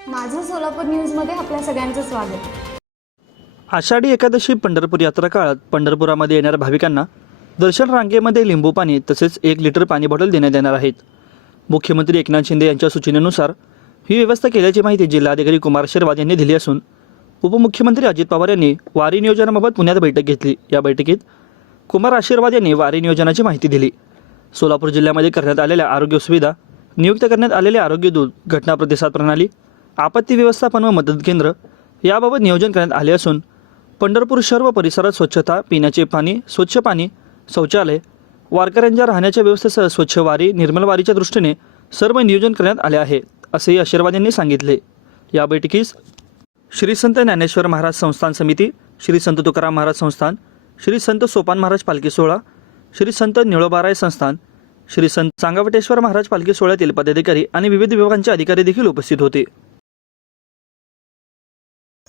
सोलापूर न्यूजमध्ये आपल्या सगळ्यांचं स्वागत. आषाढी एकादशी पंढरपूर यात्रा काळात पंढरपुरामध्ये येणाऱ्या भाविकांना दर्शन रांगेमध्ये लिंबू पाणी तसेच एक लिटर पाणी बॉटल देण्यात येणार आहेत. मुख्यमंत्री एकनाथ शिंदे यांच्या सूचनेनुसार ही व्यवस्था केल्याची माहिती जिल्हाधिकारी कुमार शेरवाद यांनी दिली असून उपमुख्यमंत्री अजित पवार यांनी वारी नियोजनाबाबत पुण्यात बैठक घेतली. या बैठकीत कुमार आशीर्वाद यांनी वारी नियोजनाची माहिती दिली. सोलापूर जिल्ह्यामध्ये करण्यात आलेल्या आरोग्य सुविधा नियुक्त करण्यात आलेले आरोग्य दूत घटना प्रतिसाद प्रणाली आपत्ती व्यवस्थापन व मदत केंद्र याबाबत नियोजन करण्यात आले असून पंढरपूर शहर व परिसरात स्वच्छता पिण्याचे पाणी स्वच्छ पाणी शौचालय वारकऱ्यांच्या राहण्याच्या व्यवस्थेसह स्वच्छ वारी निर्मल वारीच्या दृष्टीने सर्व नियोजन करण्यात आले आहे असेही आशीर्वाद यांनी सांगितले. या बैठकीस श्री संत ज्ञानेश्वर महाराज संस्थान समिती श्री संत तुकाराम महाराज संस्थान श्री संत सोपान महाराज पालखी सोहळा श्री संत निळोबाराय संस्थान श्री संत सांगावटेश्वर महाराज पालखी सोहळ्यातील पदाधिकारी आणि विविध विभागांचे अधिकारी देखील उपस्थित होते.